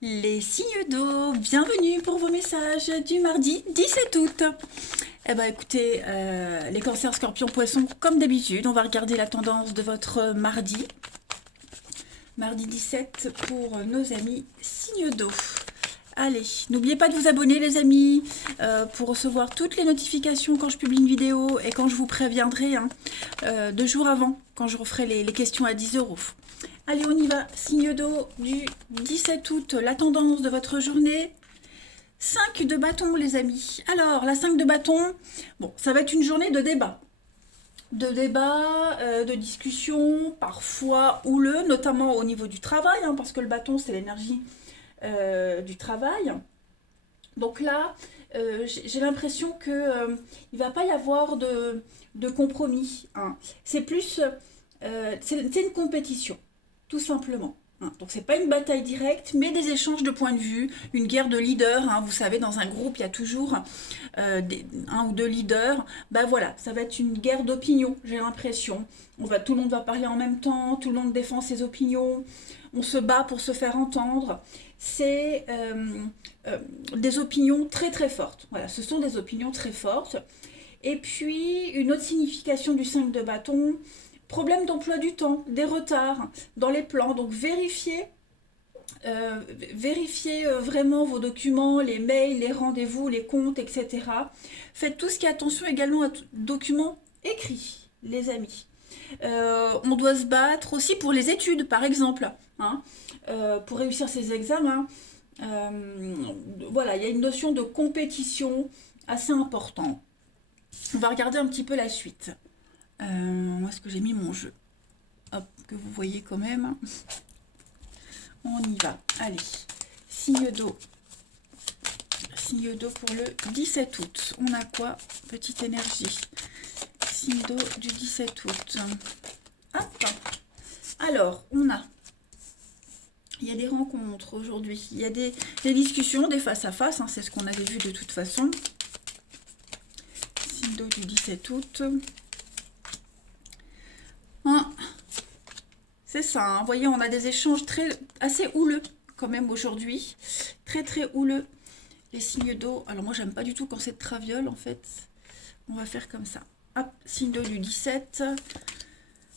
Les signes d'eau, bienvenue pour vos messages du mardi 17 août. Eh ben écoutez, les cancers, scorpions, poissons, comme d'habitude, on va regarder la tendance de votre mardi 17 pour nos amis signes d'eau. Allez, n'oubliez pas de vous abonner les amis, pour recevoir toutes les notifications quand je publie une vidéo et quand je vous préviendrai 2 jours avant, quand je referai les questions à 10 €. Allez, on y va. Signe d'eau du 17 août, la tendance de votre journée. 5 de bâton, les amis. Alors, la 5 de bâton, bon, ça va être une journée de débat. De discussion, parfois houleux, notamment au niveau du travail, parce que le bâton, c'est l'énergie du travail. Donc là, j'ai l'impression que il va pas y avoir de compromis. C'est plus, c'est une compétition tout simplement. Donc c'est pas une bataille directe, mais des échanges de points de vue, une guerre de leaders. Vous savez, dans un groupe, il y a toujours un ou deux leaders. Ben voilà, ça va être une guerre d'opinion, j'ai l'impression. Tout le monde va parler en même temps, tout le monde défend ses opinions, on se bat pour se faire entendre. C'est des opinions très très fortes. Voilà, ce sont des opinions très fortes. Et puis, une autre signification du 5 de bâton, problème d'emploi du temps, des retards dans les plans. Donc vérifiez vraiment vos documents, les mails, les rendez-vous, les comptes, etc. Faites tout ce qui est attention également à documents écrits, les amis. On doit se battre aussi pour les études, par exemple, pour réussir ses examens. Voilà, il y a une notion de compétition assez importante. On va regarder un petit peu la suite. Où est-ce que j'ai mis mon jeu? Hop, que vous voyez quand même. On y va. Allez, signe d'eau. Signe d'eau pour le 17 août. On a quoi? Petite énergie. Signe d'eau du 17 août. Hop. Alors, il y a des rencontres aujourd'hui. Il y a des discussions, des face-à-face. C'est ce qu'on avait vu de toute façon. Signe d'eau du 17 août. C'est ça, vous voyez, on a des échanges assez houleux quand même aujourd'hui. Très très houleux. Les signes d'eau. Alors moi, j'aime pas du tout quand c'est de traviole en fait. On va faire comme ça. Hop, signe d'eau du 17.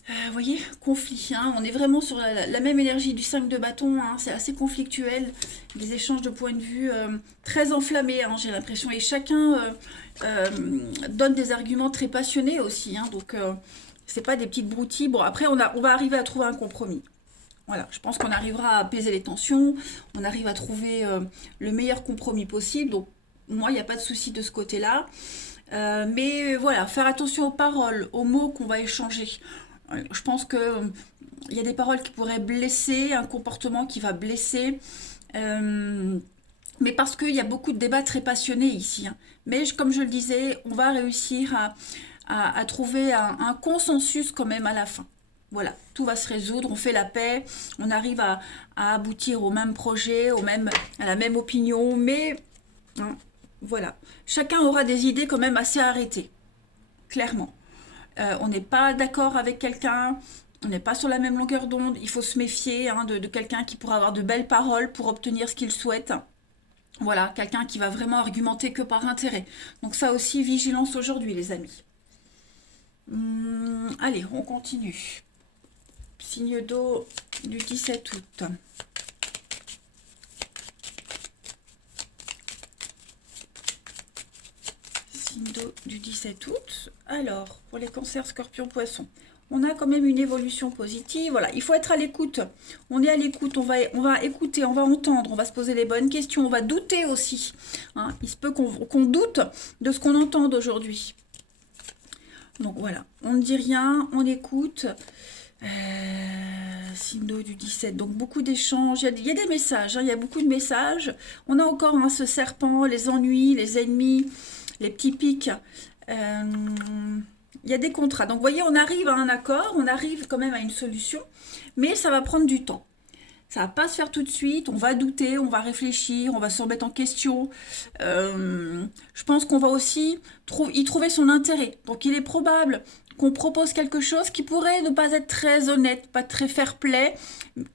Vous voyez, conflit. On est vraiment sur la même énergie du 5 de bâton. C'est assez conflictuel. Des échanges de points de vue très enflammés, j'ai l'impression. Et chacun donne des arguments très passionnés aussi. Donc, c'est pas des petites broutilles. Bon, après, on va arriver à trouver un compromis. Voilà, je pense qu'on arrivera à apaiser les tensions. On arrive à trouver le meilleur compromis possible. Donc, moi, il n'y a pas de souci de ce côté-là. Mais voilà, faire attention aux paroles, aux mots qu'on va échanger. Je pense que il y a des paroles qui pourraient blesser, un comportement qui va blesser. Mais parce qu'il y a beaucoup de débats très passionnés ici. Mais comme je le disais, on va réussir à trouver un consensus quand même à la fin. Voilà, tout va se résoudre, on fait la paix, on arrive à aboutir au même projet, à la même opinion, mais voilà, chacun aura des idées quand même assez arrêtées, clairement. On n'est pas d'accord avec quelqu'un, on n'est pas sur la même longueur d'onde, il faut se méfier de quelqu'un qui pourra avoir de belles paroles pour obtenir ce qu'il souhaite. Voilà, quelqu'un qui va vraiment argumenter que par intérêt. Donc ça aussi, vigilance aujourd'hui les amis. Allez, on continue. Signe d'eau du 17 août. Signe d'eau du 17 août. Alors, pour les cancers, scorpions, poissons, on a quand même une évolution positive. Voilà, il faut être à l'écoute. On est à l'écoute, on va écouter, on va entendre, on va se poser les bonnes questions, on va douter aussi. Il se peut qu'on doute de ce qu'on entend aujourd'hui. Donc voilà, on ne dit rien, on écoute. Signe d'eau du 17, donc beaucoup d'échanges, il y a des messages, il y a beaucoup de messages. On a encore ce serpent, les ennuis, les ennemis, les petits pics. Il y a des contrats. Donc vous voyez, on arrive à un accord, on arrive quand même à une solution, mais ça va prendre du temps. Ça va pas se faire tout de suite, on va douter, on va réfléchir, on va se remettre en question. Je pense qu'on va aussi y trouver son intérêt. Donc il est probable qu'on propose quelque chose qui pourrait ne pas être très honnête, pas très fair-play,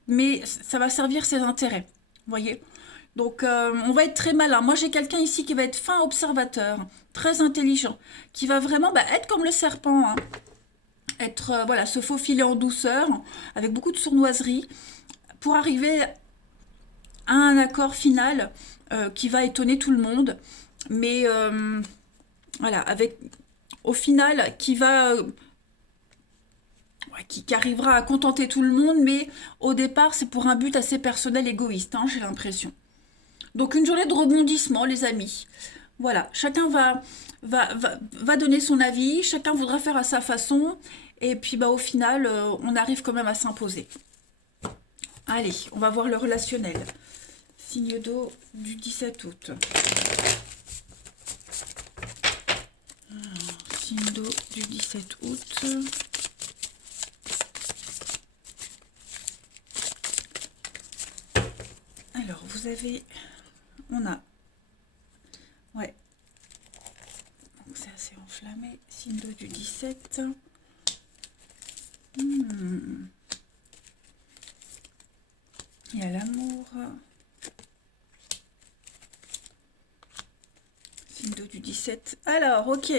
mais ça va servir ses intérêts. voyez? Donc, on va être très malin. Moi, j'ai quelqu'un ici qui va être fin observateur, très intelligent, qui va vraiment bah, être comme le serpent, hein. Être, voilà, se faufiler en douceur, avec beaucoup de sournoiserie, pour arriver à un accord final qui va étonner tout le monde, mais voilà, avec au final qui va ouais, qui arrivera à contenter tout le monde, mais au départ c'est pour un but assez personnel, égoïste, hein, j'ai l'impression. Donc une journée de rebondissement, les amis. Voilà, chacun va donner son avis, chacun voudra faire à sa façon, et puis bah, au final, on arrive quand même à s'imposer. Allez, on va voir le relationnel. Signe d'eau du 17 août. Signe d'eau du 17 août. Alors, vous avez... On a... Ouais. Donc, c'est assez enflammé. Signe d'eau du 17. Il y a l'amour. Signe d'eau du 17. Alors, ok.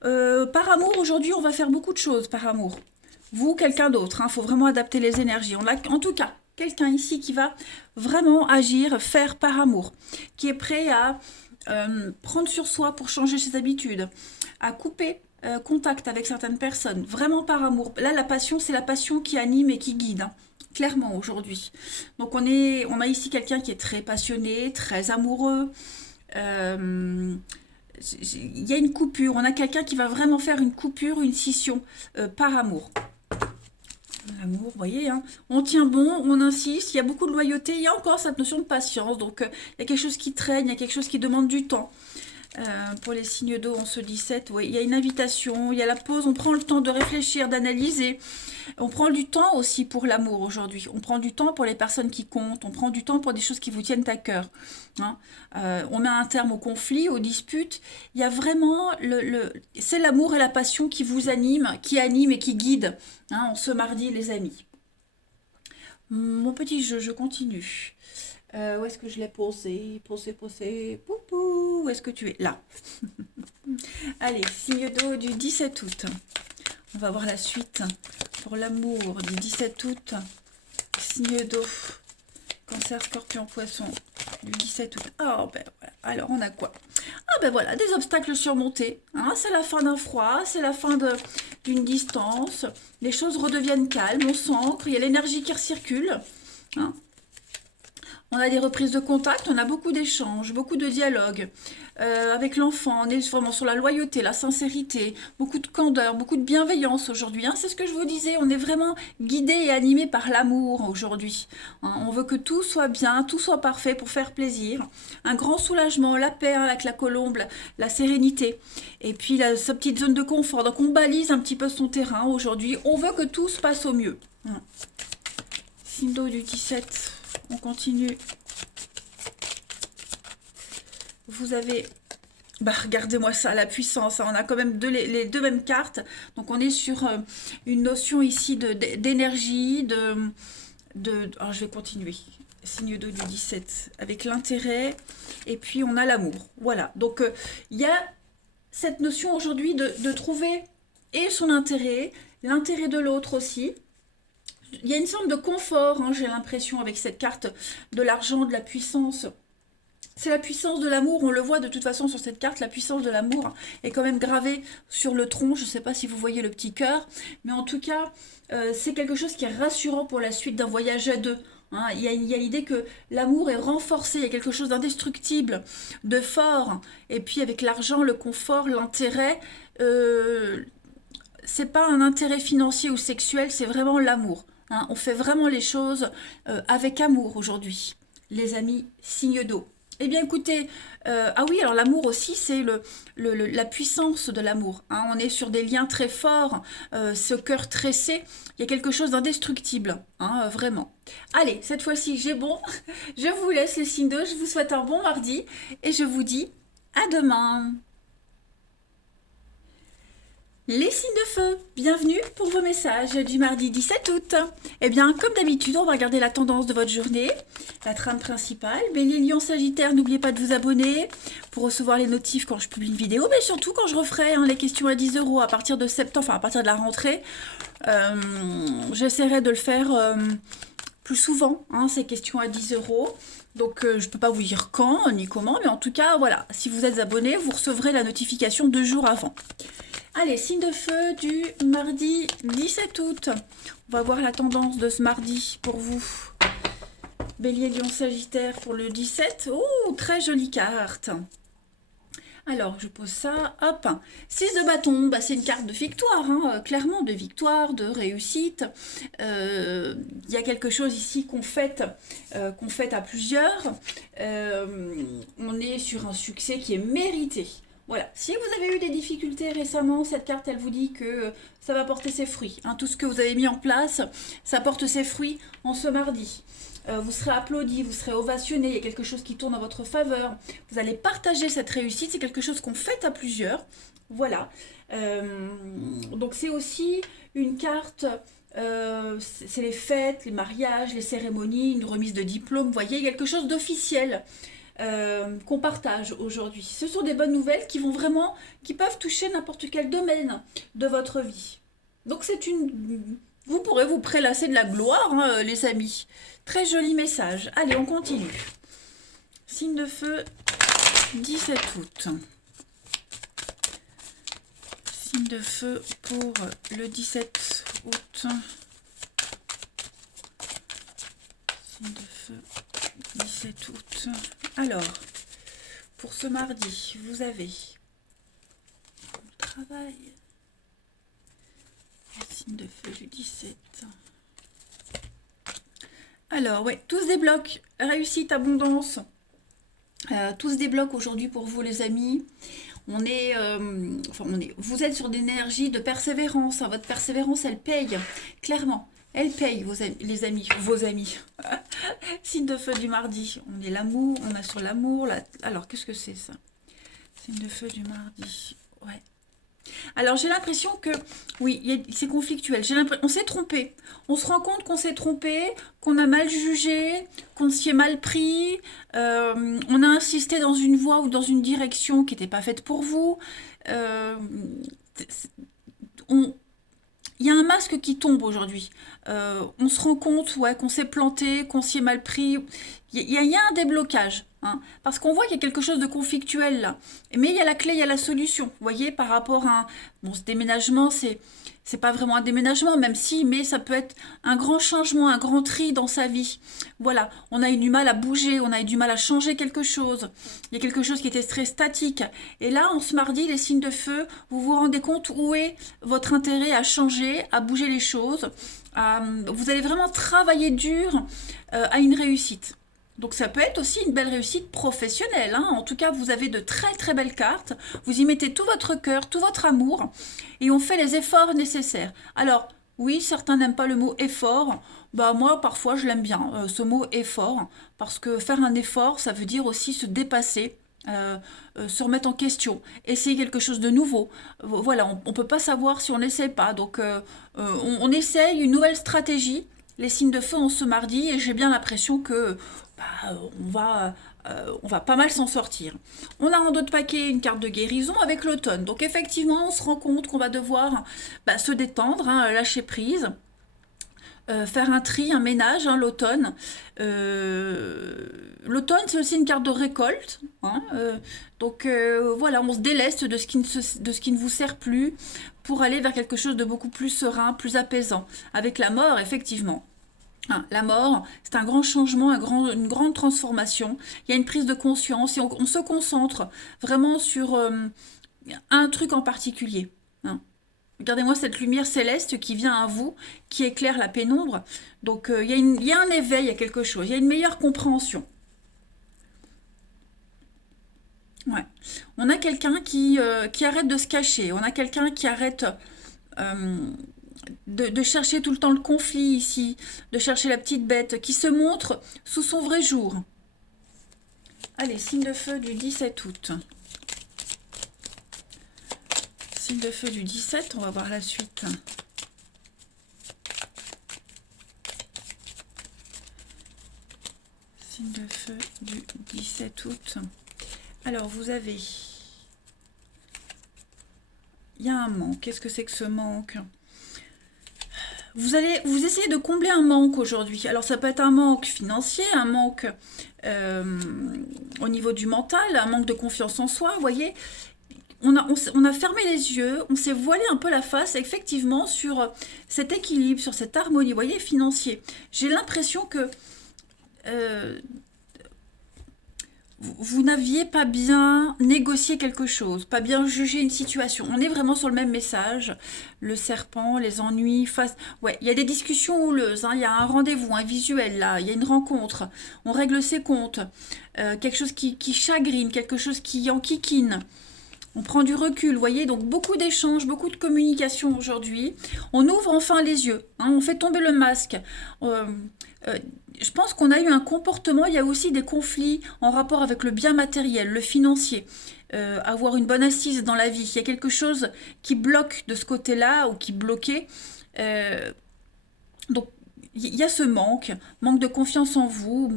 Par amour, aujourd'hui, on va faire beaucoup de choses par amour. Vous, quelqu'un d'autre, hein, faut vraiment adapter les énergies. On a, en tout cas, quelqu'un ici qui va vraiment agir, faire par amour, qui est prêt à prendre sur soi pour changer ses habitudes, à couper contact avec certaines personnes, vraiment par amour. Là, la passion, c'est la passion qui anime et qui guide, hein, clairement aujourd'hui. Donc, on a ici quelqu'un qui est très passionné, très amoureux. Il y a une coupure, on a quelqu'un qui va vraiment faire une coupure, une scission par amour. L'amour, vous voyez, hein, on tient bon, on insiste, il y a beaucoup de loyauté, il y a encore cette notion de patience, donc il y a quelque chose qui traîne, il y a quelque chose qui demande du temps. Pour les signes d'eau en ce 17, oui, il y a une invitation, il y a la pause, on prend le temps de réfléchir, d'analyser. On prend du temps aussi pour l'amour aujourd'hui. On prend du temps pour les personnes qui comptent, on prend du temps pour des choses qui vous tiennent à cœur, hein. On met un terme au conflit, aux disputes. Il y a vraiment, c'est l'amour et la passion qui vous animent, qui animent et qui guident, hein, en ce mardi, les amis. Mon petit jeu, je continue. Où est-ce que je l'ai posé? Posé. Poupou. Où est-ce que tu es? Là. Allez, signe d'eau du 17 août. On va voir la suite pour l'amour du 17 août. Signe d'eau. Cancer, scorpion, poisson du 17 août. Oh, ben voilà. Alors, on a quoi? Ah, ben voilà, des obstacles surmontés, hein. C'est la fin d'un froid, c'est la fin d'une distance. Les choses redeviennent calmes, on s'ancre, il y a l'énergie qui recircule, hein. On a des reprises de contact, on a beaucoup d'échanges, beaucoup de dialogues avec l'enfant. On est vraiment sur la loyauté, la sincérité, beaucoup de candeur, beaucoup de bienveillance aujourd'hui, hein. C'est ce que je vous disais, on est vraiment guidé et animé par l'amour aujourd'hui, hein. On veut que tout soit bien, tout soit parfait pour faire plaisir. Un grand soulagement, la paix, hein, avec la colombe, la sérénité. Et puis sa petite zone de confort. Donc on balise un petit peu son terrain aujourd'hui. On veut que tout se passe au mieux, hein. Signe d'eau du 17. On continue. Vous avez... Bah, regardez-moi ça, la puissance, hein. On a quand même les deux mêmes cartes. Donc, on est sur une notion ici d'énergie, alors, je vais continuer. Signe d'eau du 17, avec l'intérêt. Et puis, on a l'amour. Voilà. Donc, il y a cette notion aujourd'hui de trouver et son intérêt, l'intérêt de l'autre aussi. Il y a une sorte de confort, hein, j'ai l'impression, avec cette carte de l'argent, de la puissance. C'est la puissance de l'amour, on le voit de toute façon sur cette carte, la puissance de l'amour est quand même gravée sur le tronc. Je ne sais pas si vous voyez le petit cœur, mais en tout cas, c'est quelque chose qui est rassurant pour la suite d'un voyage à deux, hein. Il y a l'idée que l'amour est renforcé, il y a quelque chose d'indestructible, de fort, et puis avec l'argent, le confort, l'intérêt... c'est pas un intérêt financier ou sexuel, c'est vraiment l'amour, hein. On fait vraiment les choses avec amour aujourd'hui, les amis, signe d'eau. Eh bien écoutez, ah oui, alors l'amour aussi, c'est la puissance de l'amour, hein. On est sur des liens très forts, ce cœur tressé, il y a quelque chose d'indestructible, hein, vraiment. Allez, cette fois-ci j'ai bon, je vous laisse les signes d'eau, je vous souhaite un bon mardi et je vous dis à demain. Les signes de feu, bienvenue pour vos messages du mardi 17 août. Eh bien, comme d'habitude, on va regarder la tendance de votre journée, la trame principale. Bélier, Lion, Sagittaire, n'oubliez pas de vous abonner pour recevoir les notifs quand je publie une vidéo, mais surtout quand je referai les questions à 10 € à partir de septembre, enfin à partir de la rentrée. J'essaierai de le faire plus souvent, ces questions à 10 €. Donc, je ne peux pas vous dire quand ni comment, mais en tout cas, voilà, si vous êtes abonné, vous recevrez la notification 2 jours avant. Allez, signe de feu du mardi 17 août. On va voir la tendance de ce mardi pour vous. Bélier, Lion, Sagittaire pour le 17. Oh, très jolie carte. Alors, je pose ça, hop. 6 de bâton, c'est une carte de victoire, clairement, de victoire, de réussite. Il y a quelque chose ici qu'on fête à plusieurs. On est sur un succès qui est mérité. Voilà, si vous avez eu des difficultés récemment, cette carte, elle vous dit que ça va porter ses fruits. Tout ce que vous avez mis en place, ça porte ses fruits en ce mardi. Vous serez applaudi, vous serez ovationné, il y a quelque chose qui tourne en votre faveur. Vous allez partager cette réussite, c'est quelque chose qu'on fête à plusieurs. Voilà. Donc c'est aussi une carte, c'est les fêtes, les mariages, les cérémonies, une remise de diplôme. Vous voyez, quelque chose d'officiel. Qu'on partage aujourd'hui. Ce sont des bonnes nouvelles qui peuvent toucher n'importe quel domaine de votre vie. Donc vous pourrez vous prélasser de la gloire, les amis. Très joli message. Allez, on continue. Signe de feu, 17 août. Signe de feu pour le 17 août. Signe de feu, 17 août. Alors, pour ce mardi, vous avez le travail, le signe de feu du 17. Alors, ouais, tout se débloque. Réussite, abondance. Tout se débloque aujourd'hui pour vous, les amis. Vous êtes sur des énergies de persévérance. Votre persévérance, elle paye, clairement. Elle paye, les amis, vos amis. Signe de feu du mardi. On est l'amour, on a sur l'amour. Alors, qu'est-ce que c'est ça? Signe de feu du mardi. Ouais. Alors, j'ai l'impression que, oui, c'est conflictuel. On s'est trompé. On se rend compte qu'on s'est trompé, qu'on a mal jugé, qu'on s'y est mal pris. On a insisté dans une voie ou dans une direction qui n'était pas faite pour vous. Il y a un masque qui tombe aujourd'hui. On se rend compte qu'on s'est planté, qu'on s'y est mal pris. Il y a un déblocage. Parce qu'on voit qu'il y a quelque chose de conflictuel là. Mais il y a la clé, il y a la solution. Vous voyez, par rapport à ce déménagement, c'est pas vraiment un déménagement, même si, mais ça peut être un grand changement, un grand tri dans sa vie. Voilà, on a eu du mal à bouger, on a eu du mal à changer quelque chose. Il y a quelque chose qui était très statique. Et là, en ce mardi, les signes de feu, vous vous rendez compte où est votre intérêt à changer, à bouger les choses. Vous allez vraiment travailler dur à une réussite. Donc ça peut être aussi une belle réussite professionnelle. En tout cas, vous avez de très très belles cartes. Vous y mettez tout votre cœur, tout votre amour. Et on fait les efforts nécessaires. Alors, oui, certains n'aiment pas le mot effort. Moi, parfois, je l'aime bien, ce mot effort. Parce que faire un effort, ça veut dire aussi se dépasser. Se remettre en question, essayer quelque chose de nouveau. Voilà, on ne peut pas savoir si on n'essaie pas. Donc, on essaye une nouvelle stratégie. Les signes de feu en ce mardi et j'ai bien l'impression que on va pas mal s'en sortir. On a en d'autres paquets une carte de guérison avec l'automne. Donc effectivement, on se rend compte qu'on va devoir se détendre, lâcher prise. Faire un tri, un ménage, l'automne. L'automne, c'est aussi une carte de récolte. Donc voilà, on se déleste de ce qui ne vous sert plus pour aller vers quelque chose de beaucoup plus serein, plus apaisant. Avec la mort, effectivement. La mort, c'est un grand changement, une grande transformation. Il y a une prise de conscience et on se concentre vraiment sur un truc en particulier. Regardez-moi cette lumière céleste qui vient à vous, qui éclaire la pénombre. Donc il y a un éveil à quelque chose, il y a une meilleure compréhension. Ouais. On a quelqu'un qui arrête de se cacher, on a quelqu'un qui arrête de chercher tout le temps le conflit ici, de chercher la petite bête, qui se montre sous son vrai jour. Allez, signe de feu du 17 août. Signe de feu du 17, on va voir la suite. Signe de feu du 17 août. Alors, vous avez... Il y a un manque. Qu'est-ce que c'est que ce manque? Vous essayez de combler un manque aujourd'hui. Alors, ça peut être un manque financier, un manque au niveau du mental, un manque de confiance en soi, vous voyez. On a fermé les yeux, on s'est voilé un peu la face, effectivement, sur cet équilibre, sur cette harmonie, vous voyez, financier. J'ai l'impression que vous n'aviez pas bien négocié quelque chose, pas bien jugé une situation. On est vraiment sur le même message. Le serpent, les ennuis, face... Ouais, il y a des discussions houleuses, hein, il y a un rendez-vous, un visuel là, il y a une rencontre. On règle ses comptes. Quelque chose qui chagrine, quelque chose qui enquiquine. On prend du recul, vous voyez, donc beaucoup d'échanges, beaucoup de communication aujourd'hui. On ouvre enfin les yeux, hein, on fait tomber le masque. Je pense qu'on a eu un comportement, il y a aussi des conflits en rapport avec le bien matériel, le financier. Avoir une bonne assise dans la vie. Il y a quelque chose qui bloque de ce côté-là ou qui bloquait. Donc, il y a ce manque de confiance en vous.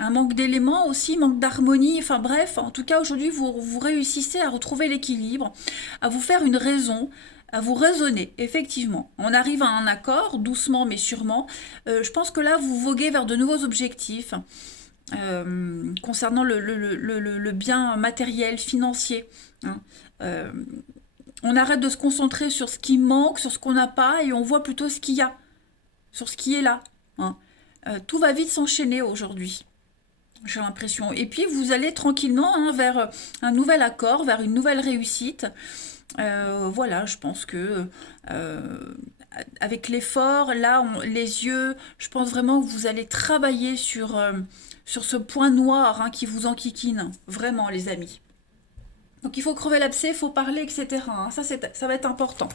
Un manque d'éléments aussi, manque d'harmonie, enfin bref, en tout cas aujourd'hui vous réussissez à retrouver l'équilibre, à vous faire une raison, à vous raisonner, effectivement. On arrive à un accord, doucement mais sûrement. Je pense que là vous voguez vers de nouveaux objectifs concernant le bien matériel, financier. Hein. On arrête de se concentrer sur ce qui manque, sur ce qu'on n'a pas, et on voit plutôt ce qu'il y a, sur ce qui est là. Hein. Tout va vite s'enchaîner aujourd'hui. J'ai l'impression. Et puis, vous allez tranquillement hein, vers un nouvel accord, vers une nouvelle réussite. Voilà, je pense que avec l'effort, là, les yeux, je pense vraiment que vous allez travailler sur ce point noir hein, qui vous enquiquine. Vraiment, les amis. Donc, il faut crever l'abcès, il faut parler, etc. Hein. Ça va être important.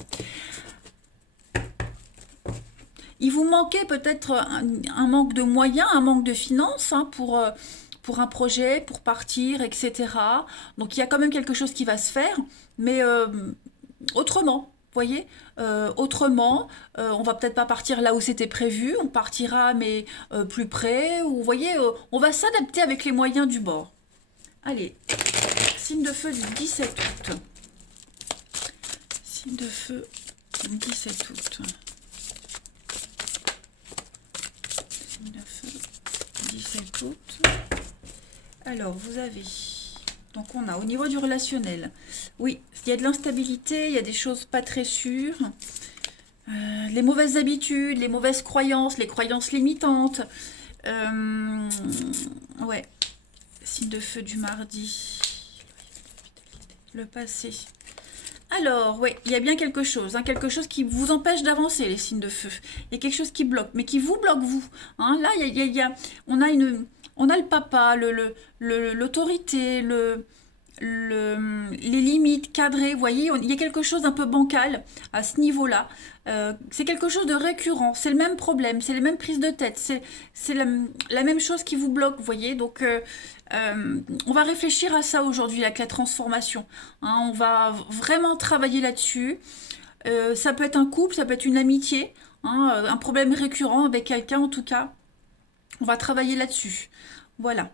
Il vous manquait peut-être un manque de moyens, un manque de finances hein, pour un projet, pour partir, etc. Donc il y a quand même quelque chose qui va se faire, mais autrement, vous voyez, autrement, on va peut-être pas partir là où c'était prévu, on partira mais plus près, ou vous voyez, on va s'adapter avec les moyens du bord. Allez, signe de feu du 17 août. Signe de feu du 17 août. 17 août. Alors, vous avez... Donc, on a au niveau du relationnel. Oui, il y a de l'instabilité, il y a des choses pas très sûres. Les mauvaises habitudes, les mauvaises croyances, les croyances limitantes. Ouais. Signe de feu du mardi. Le passé. Alors, oui, il y a bien quelque chose qui vous empêche d'avancer, les signes de feu. Il y a quelque chose qui bloque, mais qui vous bloque, vous. Hein, là, on a le papa, l'autorité, les limites cadrées, vous voyez, il y a quelque chose d'un peu bancal à ce niveau-là. C'est quelque chose de récurrent, c'est le même problème, c'est les mêmes prises de tête, c'est la même chose qui vous bloque, vous voyez. Donc, on va réfléchir à ça aujourd'hui avec la transformation. Hein, on va vraiment travailler là-dessus. Ça peut être un couple, ça peut être une amitié, hein, un problème récurrent avec quelqu'un en tout cas. On va travailler là-dessus. Voilà.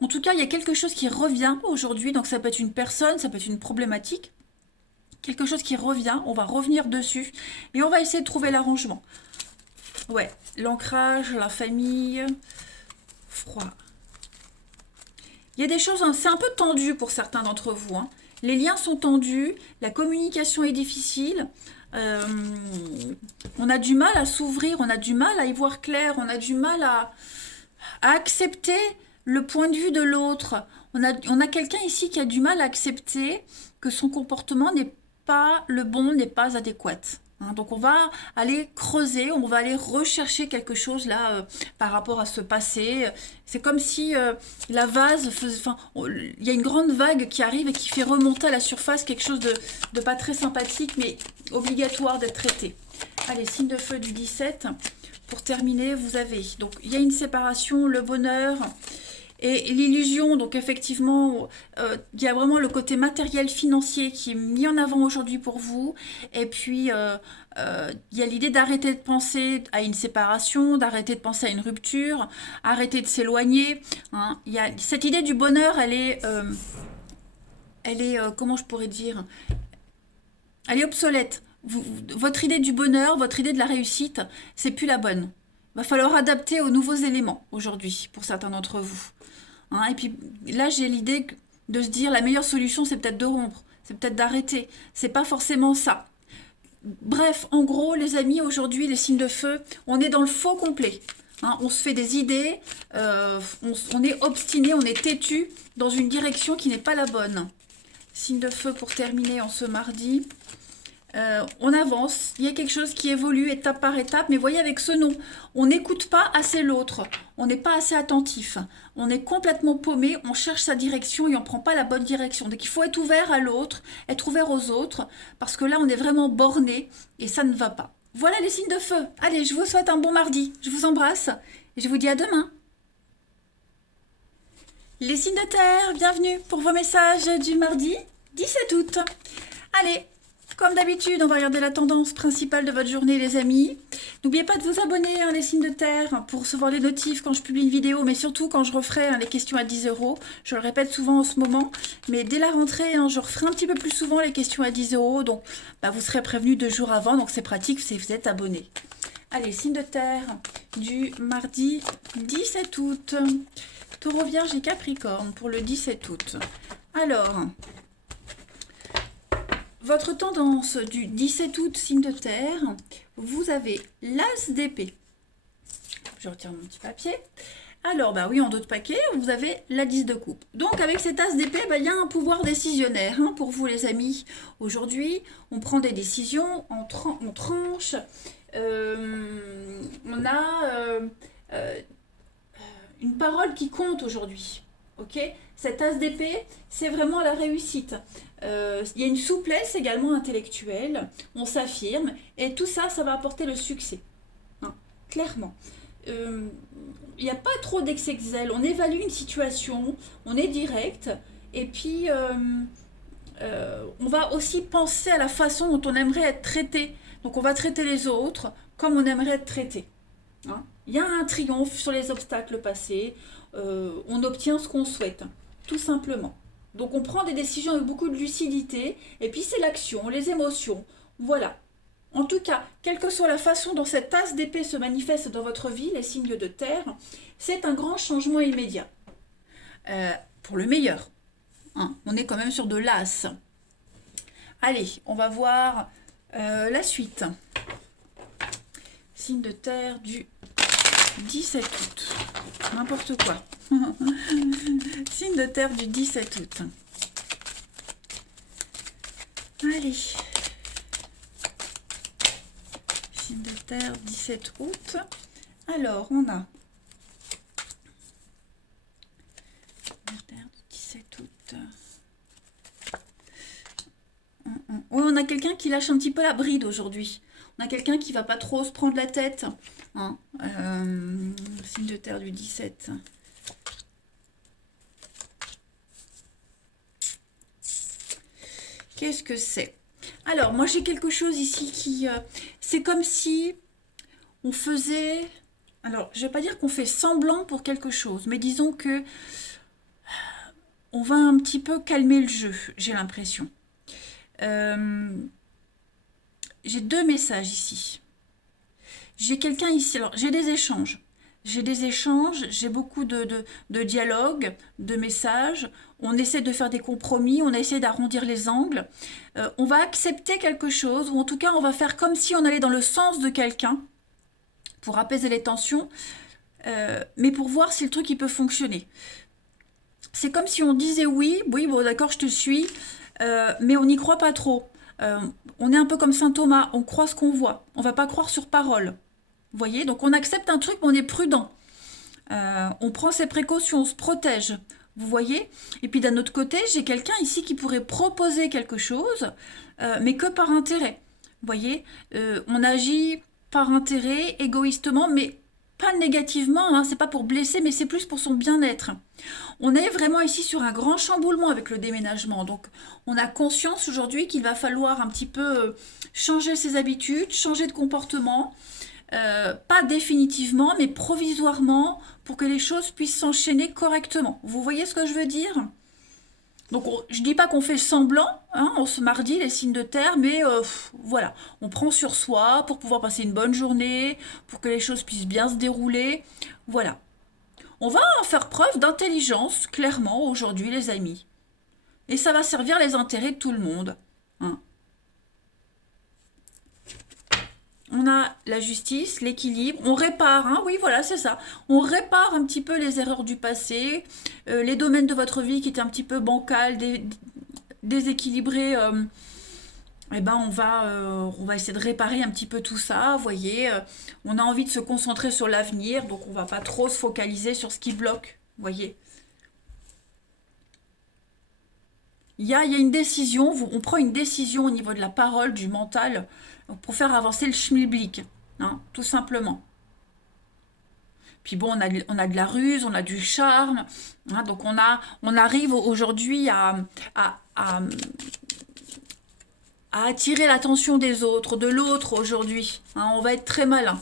En tout cas, il y a quelque chose qui revient aujourd'hui. Donc ça peut être une personne, ça peut être une problématique. Quelque chose qui revient, on va revenir dessus. Et on va essayer de trouver l'arrangement. Ouais, l'ancrage, la famille, froid. Il y a des choses, hein, c'est un peu tendu pour certains d'entre vous. Hein. Les liens sont tendus, la communication est difficile. On a du mal à s'ouvrir, on a du mal à y voir clair, on a du mal à accepter le point de vue de l'autre. On a quelqu'un ici qui a du mal à accepter que son comportement n'est pas le bon, n'est pas adéquat. Hein, donc on va aller creuser, on va aller rechercher quelque chose là par rapport à ce passé. C'est comme si la vase, il y a une grande vague qui arrive et qui fait remonter à la surface quelque chose de pas très sympathique, mais obligatoire d'être traité. Allez, signe de feu du 17. Pour terminer, vous avez, donc il y a une séparation, le bonheur, Et l'illusion, donc effectivement, il y a vraiment le côté matériel financier qui est mis en avant aujourd'hui pour vous. Et puis, il y a l'idée d'arrêter de penser à une séparation, d'arrêter de penser à une rupture, arrêter de s'éloigner, hein. Il y a, cette idée du bonheur, elle est, comment je pourrais dire, elle est obsolète. Votre idée du bonheur, votre idée de la réussite, c'est plus la bonne. Il va falloir adapter aux nouveaux éléments aujourd'hui pour certains d'entre vous, hein. Et puis là, j'ai l'idée de se dire la meilleure solution, c'est peut-être de rompre, c'est peut-être d'arrêter. C'est pas forcément ça. Bref, en gros, les amis, aujourd'hui, les signes de feu, on est dans le faux complet, hein. On se fait des idées, on est obstiné, on est têtu dans une direction qui n'est pas la bonne. Signe de feu pour terminer en ce mardi. On avance, il y a quelque chose qui évolue étape par étape, mais voyez avec ce nom, on n'écoute pas assez l'autre, on n'est pas assez attentif, on est complètement paumé, on cherche sa direction et on ne prend pas la bonne direction. Donc il faut être ouvert à l'autre, être ouvert aux autres, parce que là on est vraiment borné et ça ne va pas. Voilà les signes de feu. Allez, je vous souhaite un bon mardi, je vous embrasse et je vous dis à demain. Les signes de terre, bienvenue pour vos messages du mardi 17 août. Allez, comme d'habitude, on va regarder la tendance principale de votre journée, les amis. N'oubliez pas de vous abonner, hein, les signes de terre, pour recevoir les notifs quand je publie une vidéo, mais surtout quand je referai, hein, les questions à 10 euros. Je le répète souvent en ce moment, mais dès la rentrée, hein, je referai un petit peu plus souvent les questions à 10 euros. Donc, bah, vous serez prévenu 2 jours avant, donc c'est pratique si vous êtes abonné. Allez, signe de terre du mardi 17 août. Taureau, Vierge et Capricorne pour le 17 août. Alors, votre tendance du 17 août, signe de terre, vous avez l'As d'épée. Je retire mon petit papier. Alors, bah oui, en d'autres paquets, vous avez la 10 de coupe. Donc, avec cet As d'épée, bah, il y a un pouvoir décisionnaire, hein, pour vous, les amis. Aujourd'hui, on prend des décisions, on tranche. On a une parole qui compte aujourd'hui. Ok, cet As d'épée, c'est vraiment la réussite. Il y a une souplesse également intellectuelle, on s'affirme, et tout ça, ça va apporter le succès, hein, clairement. Il n'y a pas trop d'excès de zèle, on évalue une situation, on est direct, et puis on va aussi penser à la façon dont on aimerait être traité. Donc on va traiter les autres comme on aimerait être traité, hein. Il y a un triomphe sur les obstacles passés, on obtient ce qu'on souhaite, tout simplement. Donc on prend des décisions avec beaucoup de lucidité, et puis c'est l'action, les émotions, voilà. En tout cas, quelle que soit la façon dont cette As d'épée se manifeste dans votre vie, les signes de terre, c'est un grand changement immédiat. Pour le meilleur, hein, on est quand même sur de l'As. Allez, on va voir la suite. Signe de terre du 17 août. N'importe quoi. Signe de terre du 17 août. Allez. Signe de terre 17 août. Alors, on a... Terre du 17 août. Oui, on a quelqu'un qui lâche un petit peu la bride aujourd'hui. On a quelqu'un qui va pas trop se prendre la tête, hein. Signe de terre du 17. Qu'est-ce que c'est? Alors, moi j'ai quelque chose ici qui... c'est comme si on faisait... Alors, je ne vais pas dire qu'on fait semblant pour quelque chose, mais disons que on va un petit peu calmer le jeu, j'ai l'impression. J'ai deux messages ici. J'ai quelqu'un ici, alors j'ai des échanges. J'ai beaucoup de dialogues, de messages. On essaie de faire des compromis, on essaie d'arrondir les angles. On va accepter quelque chose, ou en tout cas on va faire comme si on allait dans le sens de quelqu'un pour apaiser les tensions, mais pour voir si le truc il peut fonctionner. C'est comme si on disait oui, bon d'accord je te suis, mais on n'y croit pas trop. On est un peu comme saint Thomas, on croit ce qu'on voit, on va pas croire sur parole. Vous voyez, donc on accepte un truc, mais on est prudent. On prend ses précautions, on se protège. Vous voyez? Et puis d'un autre côté, j'ai quelqu'un ici qui pourrait proposer quelque chose, mais que par intérêt. Vous voyez? On agit par intérêt, égoïstement, mais pas négativement, hein, c'est pas pour blesser, mais c'est plus pour son bien-être. On est vraiment ici sur un grand chamboulement avec le déménagement. Donc, on a conscience aujourd'hui qu'il va falloir un petit peu changer ses habitudes, changer de comportement. Pas définitivement, mais provisoirement, pour que les choses puissent s'enchaîner correctement. Vous voyez ce que je veux dire? Donc, je dis pas qu'on fait semblant, hein, on se mardi les signes de terre, mais voilà, on prend sur soi pour pouvoir passer une bonne journée, pour que les choses puissent bien se dérouler. Voilà. On va en faire preuve d'intelligence, clairement, aujourd'hui, les amis. Et ça va servir les intérêts de tout le monde. Hein. On a la justice, l'équilibre, on répare, hein, oui voilà c'est ça, on répare un petit peu les erreurs du passé, les domaines de votre vie qui étaient un petit peu bancals, déséquilibrés, eh ben on va essayer de réparer un petit peu tout ça, vous voyez, on a envie de se concentrer sur l'avenir, donc on va pas trop se focaliser sur ce qui bloque, vous voyez. Il y a une décision, on prend une décision au niveau de la parole, du mental, pour faire avancer le schmilblick, hein, tout simplement. Puis bon, on a de la ruse, on a du charme, hein, donc on arrive aujourd'hui à, à- à attirer l'attention des autres, de l'autre aujourd'hui. Hein, on va être très malin.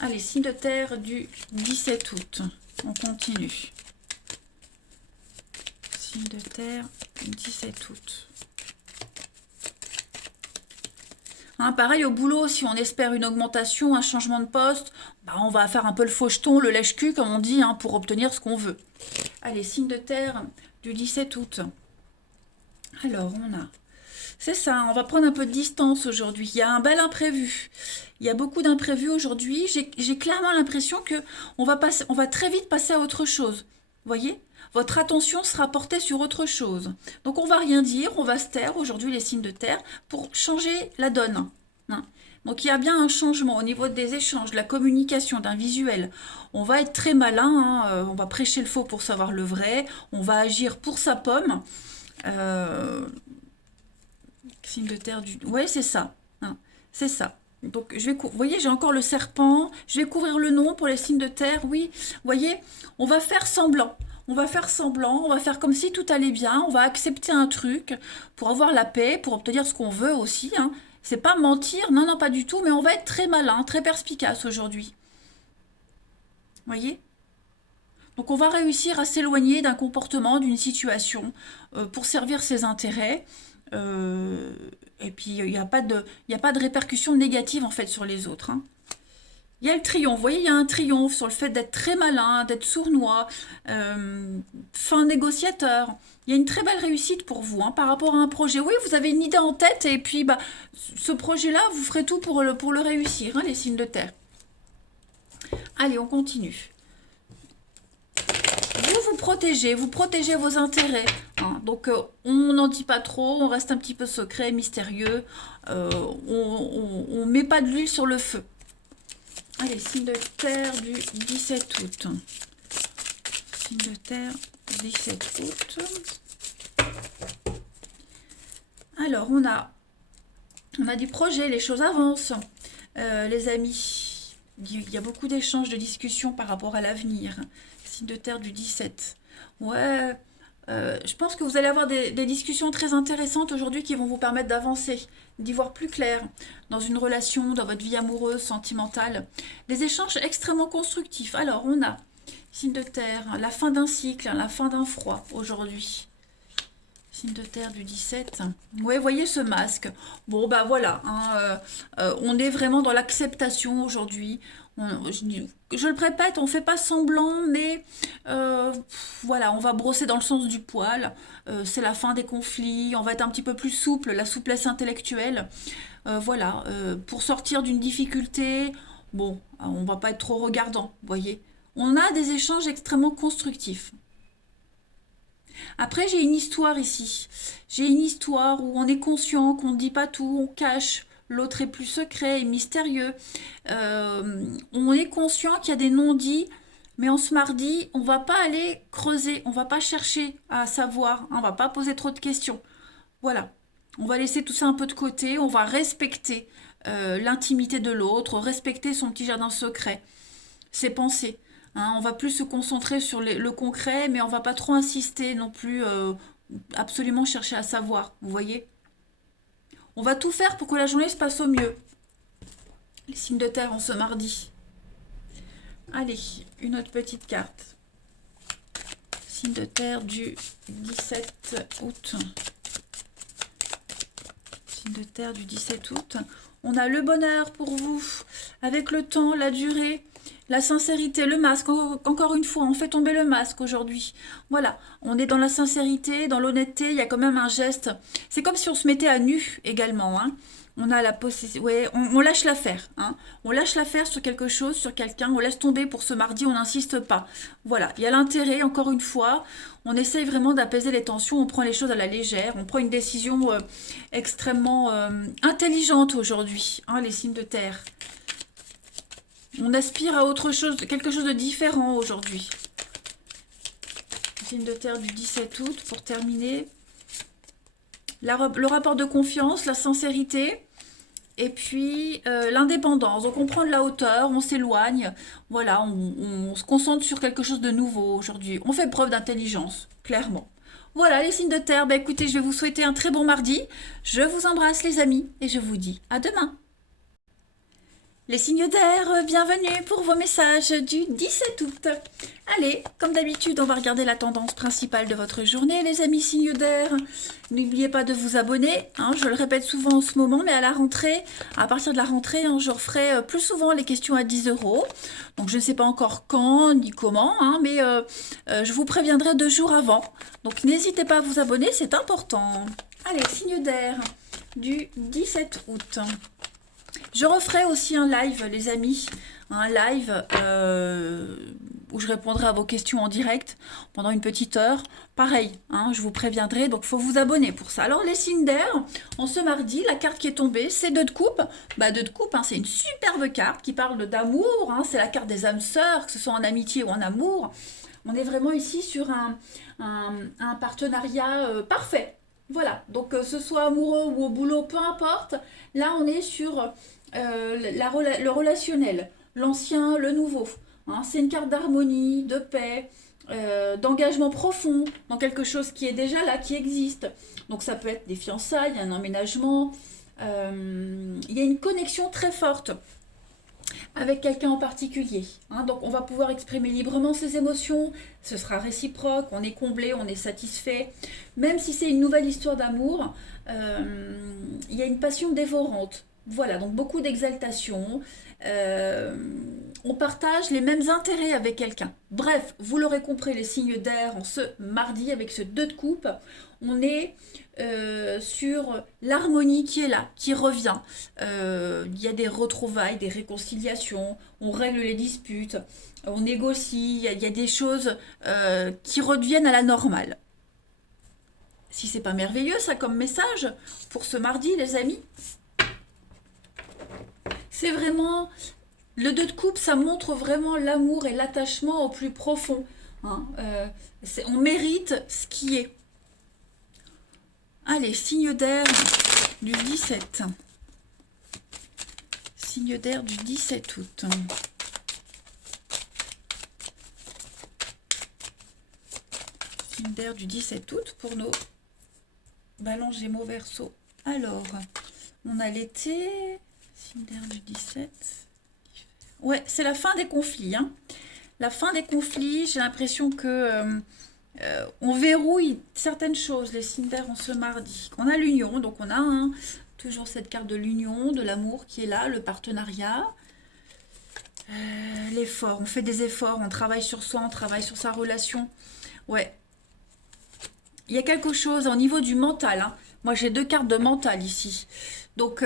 Allez, signe de terre du 17 août. On continue. Signe de terre du 17 août. Hein, pareil au boulot, si on espère une augmentation, un changement de poste, bah, on va faire un peu le faucheton, le lèche-cul, comme on dit, hein, pour obtenir ce qu'on veut. Allez, signe de terre du 17 août. Alors, on a... C'est ça, on va prendre un peu de distance aujourd'hui. Il y a un bel imprévu. Il y a beaucoup d'imprévus aujourd'hui. J'ai clairement l'impression que on va très vite passer à autre chose. Vous voyez? Votre attention sera portée sur autre chose. Donc on va rien dire, on va se taire aujourd'hui les signes de terre pour changer la donne. Hein. Donc il y a bien un changement au niveau des échanges, de la communication, d'un visuel. On va être très malin, hein, on va prêcher le faux pour savoir le vrai, on va agir pour sa pomme. Euh, Signe de terre du... Ouais, c'est ça. Hein, c'est ça. Donc, vous voyez, j'ai encore le serpent. Je vais couvrir le nom pour les signes de terre. Oui, vous voyez, on va faire semblant. On va faire semblant. On va faire comme si tout allait bien. On va accepter un truc pour avoir la paix, pour obtenir ce qu'on veut aussi. Hein. C'est pas mentir. Non, non, pas du tout. Mais on va être très malin, très perspicace aujourd'hui. Vous voyez? Donc, on va réussir à s'éloigner d'un comportement, d'une situation pour servir ses intérêts. Euh, et puis, il y a pas de répercussions négatives en fait sur les autres. Hein. Il y a le triomphe, vous voyez, il y a un triomphe sur le fait d'être très malin, d'être sournois, fin négociateur. Il y a une très belle réussite pour vous hein, par rapport à un projet. Oui, vous avez une idée en tête et puis bah, ce projet-là, vous ferez tout pour le réussir, hein, les signes de terre. Allez, on continue. Vous protégez vos intérêts. Hein. Donc on n'en dit pas trop, on reste un petit peu secret, mystérieux. On met pas de l'huile sur le feu. Allez, signe de terre du 17 août. Signe de terre 17 août. Alors on a du projet, les choses avancent. Les amis, il y a beaucoup d'échanges, de discussions par rapport à l'avenir. Signe de terre du 17. Ouais, je pense que vous allez avoir des discussions très intéressantes aujourd'hui qui vont vous permettre d'avancer, d'y voir plus clair dans une relation, dans votre vie amoureuse, sentimentale. Des échanges extrêmement constructifs. Alors, on a, signe de terre, la fin d'un cycle, la fin d'un froid aujourd'hui. Signe de terre du 17. Ouais, voyez ce masque. Bon, bah voilà, hein, on est vraiment dans l'acceptation aujourd'hui. Je le répète, on fait pas semblant, mais voilà, on va brosser dans le sens du poil. C'est la fin des conflits, on va être un petit peu plus souple, la souplesse intellectuelle. Voilà, pour sortir d'une difficulté, bon, on va pas être trop regardant, vous voyez. On a des échanges extrêmement constructifs. Après, j'ai une histoire ici. J'ai une histoire où on est conscient qu'on ne dit pas tout, on cache. L'autre est plus secret et mystérieux. On est conscient qu'il y a des non-dits, mais en ce mardi, on va pas aller creuser, on va pas chercher à savoir, hein, on va pas poser trop de questions. Voilà. On va laisser tout ça un peu de côté, on va respecter l'intimité de l'autre, respecter son petit jardin secret, ses pensées. Hein. On va plus se concentrer sur le concret, mais on va pas trop insister non plus, absolument chercher à savoir, vous voyez. On va tout faire pour que la journée se passe au mieux. Les signes de terre en ce mardi. Allez, une autre petite carte. Signe de terre du 17 août. Signe de terre du 17 août. On a le bonheur pour vous, avec le temps, la durée, la sincérité, le masque. Encore une fois, on fait tomber le masque aujourd'hui. Voilà, on est dans la sincérité, dans l'honnêteté, il y a quand même un geste. C'est comme si on se mettait à nu également, hein. On a la possession, ouais, on lâche l'affaire, hein. On lâche l'affaire sur quelque chose, sur quelqu'un, on laisse tomber pour ce mardi, on n'insiste pas. Voilà, il y a l'intérêt, encore une fois, on essaye vraiment d'apaiser les tensions, on prend les choses à la légère, on prend une décision extrêmement intelligente aujourd'hui, hein, les signes de terre. On aspire à autre chose, quelque chose de différent aujourd'hui. Signe de terre du 17 août, pour terminer. Le rapport de confiance, la sincérité, et puis l'indépendance. Donc on prend de la hauteur, on s'éloigne, voilà, on se concentre sur quelque chose de nouveau aujourd'hui. On fait preuve d'intelligence, clairement. Voilà les signes de terre, bah, écoutez, je vais vous souhaiter un très bon mardi. Je vous embrasse les amis, et je vous dis à demain. Les signes d'air, bienvenue pour vos messages du 17 août. Allez, comme d'habitude, on va regarder la tendance principale de votre journée, les amis signes d'air. N'oubliez pas de vous abonner, hein, je le répète souvent en ce moment, mais à la rentrée, à partir de la rentrée, hein, je referai plus souvent les questions à 10 euros. Donc je ne sais pas encore quand ni comment, hein, mais je vous préviendrai 2 jours avant. Donc n'hésitez pas à vous abonner, c'est important. Allez, signes d'air du 17 août. Je referai aussi un live, les amis, un live où je répondrai à vos questions en direct pendant une petite heure. Pareil, hein, je vous préviendrai, donc il faut vous abonner pour ça. Alors les signes d'air, en ce mardi, la carte qui est tombée, c'est 2 de coupe. Bah 2 de coupe, hein, c'est une superbe carte qui parle d'amour, hein, c'est la carte des âmes sœurs, que ce soit en amitié ou en amour. On est vraiment ici sur un partenariat parfait. Voilà, donc que ce soit amoureux ou au boulot, peu importe. Là, on est sur le relationnel, l'ancien, le nouveau. Hein. C'est une carte d'harmonie, de paix, d'engagement profond dans quelque chose qui est déjà là, qui existe. Donc ça peut être des fiançailles, un emménagement. Il y a une connexion très forte avec quelqu'un en particulier. Hein. Donc on va pouvoir exprimer librement ses émotions, ce sera réciproque, on est comblé, on est satisfait. Même si c'est une nouvelle histoire d'amour, il y a une passion dévorante. Voilà, donc beaucoup d'exaltation. On partage les mêmes intérêts avec quelqu'un. Bref, vous l'aurez compris, les signes d'air en ce mardi avec ce 2 de coupe, on est sur l'harmonie qui est là, qui revient. Il y a des retrouvailles, des réconciliations, on règle les disputes, on négocie, il y a des choses qui reviennent à la normale. Si c'est pas merveilleux ça comme message pour ce mardi les amis, c'est vraiment le 2 de coupe, ça montre vraiment l'amour et l'attachement au plus profond. Hein. On mérite ce qui est. Allez, signe d'air du 17. Signe d'air du 17 août. Signe d'air du 17 août pour nos ballons Gémeaux Verseau. Alors, on a l'été. Signe d'air du 17. Ouais, c'est la fin des conflits. Hein. La fin des conflits, j'ai l'impression que on verrouille certaines choses, les signes d'air en ce mardi. On a l'union, donc on a toujours cette carte de l'union, de l'amour qui est là, le partenariat. L'effort, on fait des efforts, on travaille sur soi, on travaille sur sa relation. Ouais. Il y a quelque chose au niveau du mental. Hein. Moi, j'ai 2 cartes de mental ici. Donc,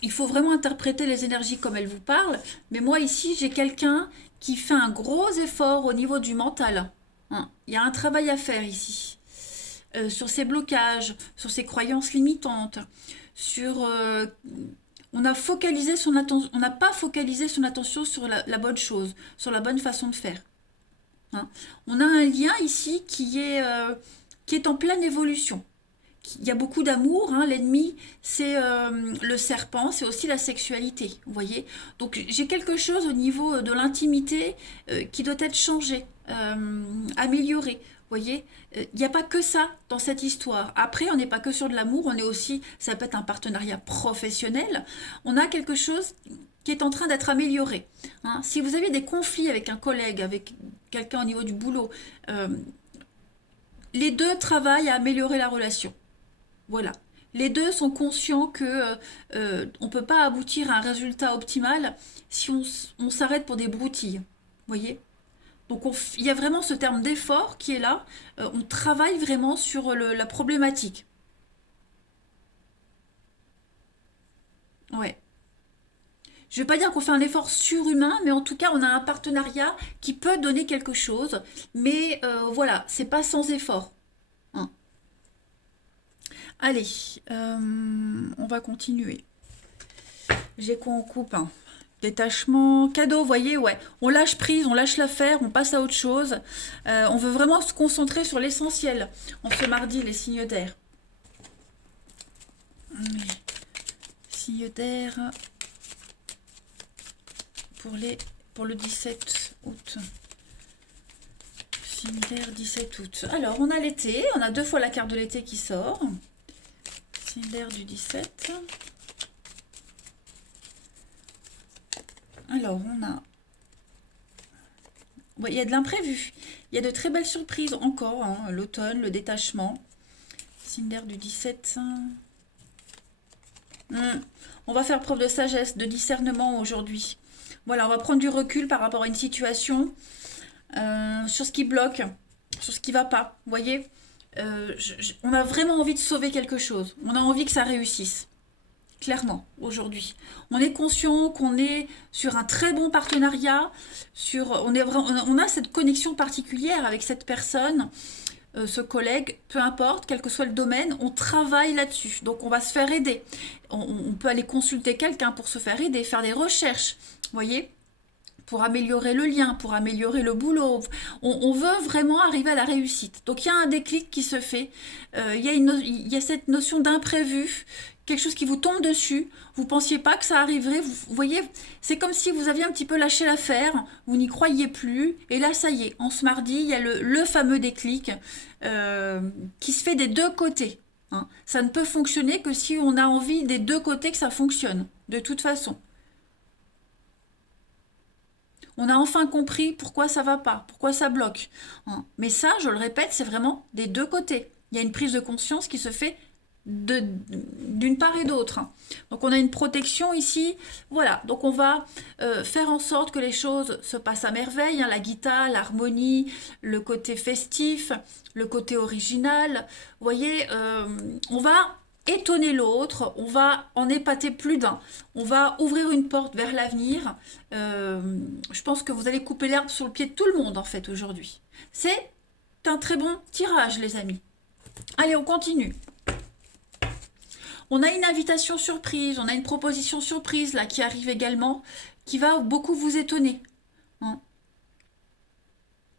il faut vraiment interpréter les énergies comme elles vous parlent. Mais moi, ici, j'ai quelqu'un qui fait un gros effort au niveau du mental. Hein. Il y a un travail à faire ici. Sur ses blocages, sur ses croyances limitantes, sur... on n'a pas focalisé son attention sur la bonne chose, sur la bonne façon de faire. Hein. On a un lien ici qui est en pleine évolution, il y a beaucoup d'amour, hein. L'ennemi, c'est le serpent, c'est aussi la sexualité, vous voyez. Donc j'ai quelque chose au niveau de l'intimité qui doit être changé, amélioré. Vous voyez, il n'y a pas que ça dans cette histoire. Après, on n'est pas que sur de l'amour, on est aussi, ça peut être un partenariat professionnel. On a quelque chose qui est en train d'être amélioré, hein. Si vous avez des conflits avec un collègue, avec quelqu'un au niveau du boulot, euh, les deux travaillent à améliorer la relation. Voilà. Les deux sont conscients que on ne peut pas aboutir à un résultat optimal si on s'arrête pour des broutilles. Vous voyez? Donc il y a vraiment ce terme d'effort qui est là. On travaille vraiment sur la problématique. Ouais. Je ne vais pas dire qu'on fait un effort surhumain, mais en tout cas, on a un partenariat qui peut donner quelque chose. Mais voilà, c'est pas sans effort, hein. Allez, on va continuer. J'ai quoi en coupe, hein? Détachement, cadeau, vous voyez, ouais. On lâche prise, on lâche l'affaire, on passe à autre chose. On veut vraiment se concentrer sur l'essentiel. En ce mardi, les signes d'air. Signes d'air pour le 17 août. Signes d'air 17 août. Alors, on a l'été, on a 2 fois la carte de l'été qui sort. Signes d'air du 17. Alors, on a... ouais, il y a de l'imprévu. Il y a de très belles surprises encore, hein. L'automne, le détachement. Signe d'air du 17. On va faire preuve de sagesse, de discernement aujourd'hui. Voilà, on va prendre du recul par rapport à une situation, sur ce qui bloque, sur ce qui ne va pas. Vous voyez, on a vraiment envie de sauver quelque chose. On a envie que ça réussisse. Clairement, aujourd'hui. On est conscient qu'on est sur un très bon partenariat, on a cette connexion particulière avec cette personne, ce collègue, peu importe, quel que soit le domaine, on travaille là-dessus. Donc on va se faire aider. On peut aller consulter quelqu'un pour se faire aider, faire des recherches, vous voyez, pour améliorer le lien, pour améliorer le boulot. On veut vraiment arriver à la réussite. Donc il y a un déclic qui se fait. Il y a cette notion d'imprévu, quelque chose qui vous tombe dessus. Vous ne pensiez pas que ça arriverait. Vous voyez, c'est comme si vous aviez un petit peu lâché l'affaire. Vous n'y croyiez plus. Et là, ça y est, en ce mardi, il y a le fameux déclic qui se fait des deux côtés, hein. Ça ne peut fonctionner que si on a envie des deux côtés que ça fonctionne, de toute façon. On a enfin compris pourquoi ça va pas, pourquoi ça bloque, hein. Mais ça, je le répète, c'est vraiment des deux côtés. Il y a une prise de conscience qui se fait d'une part et d'autre, hein. Donc on a une protection ici. Voilà, donc on va faire en sorte que les choses se passent à merveille, hein. La guitare, l'harmonie, le côté festif, le côté original. Vous voyez, on va étonner l'autre, on va en épater plus d'un, on va ouvrir une porte vers l'avenir. Je pense que vous allez couper l'herbe sur le pied de tout le monde en fait aujourd'hui. C'est un très bon tirage les amis. Allez, on continue. On a une invitation surprise, on a une proposition surprise là qui arrive également, qui va beaucoup vous étonner, hein.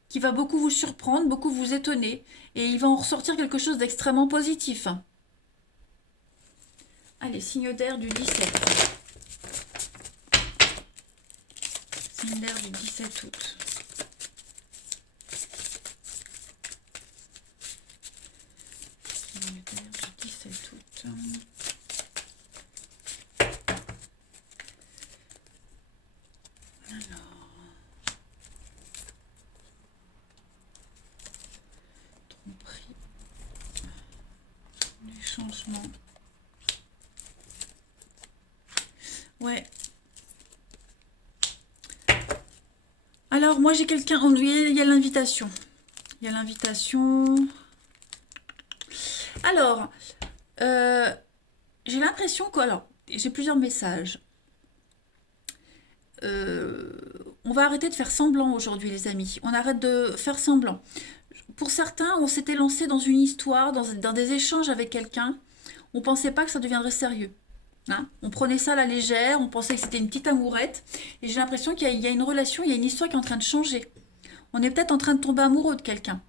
Qui va beaucoup vous surprendre, beaucoup vous étonner, et il va en ressortir quelque chose d'extrêmement positif. Allez, signe d'air du 17. Signe d'air du 17 août. Signe d'air du 17 août. Alors. Tromperie. Du changement. Ouais. Alors, moi, j'ai quelqu'un... Il y a l'invitation. Il y a l'invitation. Alors, j'ai l'impression que... Alors, j'ai plusieurs messages. On va arrêter de faire semblant aujourd'hui, les amis. On arrête de faire semblant. Pour certains, on s'était lancé dans une histoire, dans des échanges avec quelqu'un. On ne pensait pas que ça deviendrait sérieux, hein. On prenait ça à la légère, on pensait que c'était une petite amourette. Et j'ai l'impression qu'il y a une relation, il y a une histoire qui est en train de changer. On est peut-être en train de tomber amoureux de quelqu'un.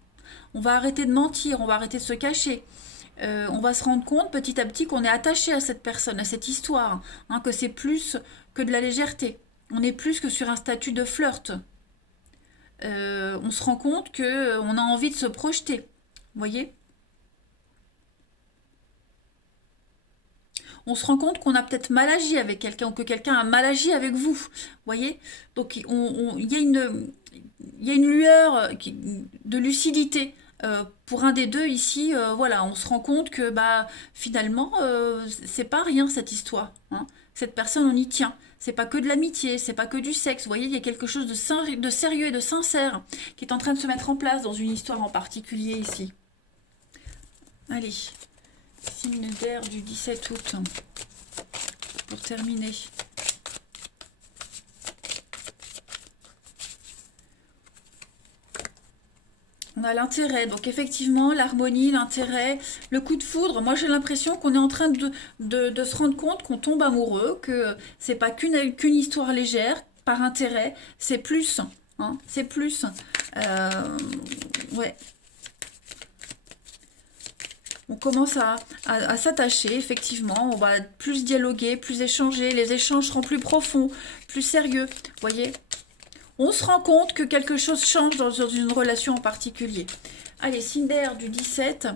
On va arrêter de mentir, on va arrêter de se cacher. on va se rendre compte petit à petit qu'on est attaché à cette personne, à cette histoire, hein, que c'est plus que de la légèreté. On est plus que sur un statut de flirt. On se rend compte que on a envie de se projeter. Vous voyez? On se rend compte qu'on a peut-être mal agi avec quelqu'un ou que quelqu'un a mal agi avec vous. Vous voyez? Donc il y a une lueur de lucidité. Pour un des deux ici, voilà, on se rend compte que bah finalement c'est pas rien cette histoire, hein. Cette personne on y tient. C'est pas que de l'amitié, c'est pas que du sexe. Vous voyez, il y a quelque chose de sérieux et de sincère qui est en train de se mettre en place dans une histoire en particulier ici. Allez, signe d'air du 17 août pour terminer. On a l'intérêt, donc effectivement, l'harmonie, l'intérêt, le coup de foudre. Moi, j'ai l'impression qu'on est en train de se rendre compte qu'on tombe amoureux, que c'est pas qu'une histoire légère, par intérêt, c'est plus, hein, c'est plus. Euh, ouais, on commence à s'attacher, effectivement, on va plus dialoguer, plus échanger, les échanges seront plus profonds, plus sérieux, vous voyez. On se rend compte que quelque chose change dans une relation en particulier. Allez, Cinder du 17,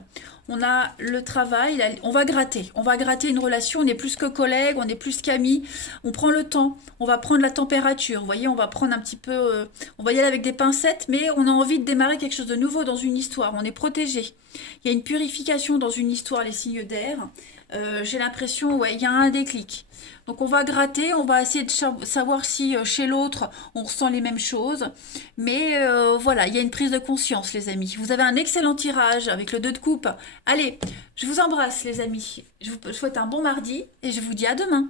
on a le travail, on va gratter une relation, on est plus que collègues, on est plus qu'amis, on prend le temps, on va prendre la température, vous voyez, on va prendre un petit peu, on va y aller avec des pincettes, mais on a envie de démarrer quelque chose de nouveau dans une histoire, on est protégé. Il y a une purification dans une histoire, les signes d'air. J'ai l'impression, ouais, il y a un déclic. Donc on va gratter, on va essayer de savoir si chez l'autre on ressent les mêmes choses. Mais voilà, il y a une prise de conscience, les amis. Vous avez un excellent tirage avec le 2 de coupe. Allez, je vous embrasse, les amis. Je vous souhaite un bon mardi et je vous dis à demain.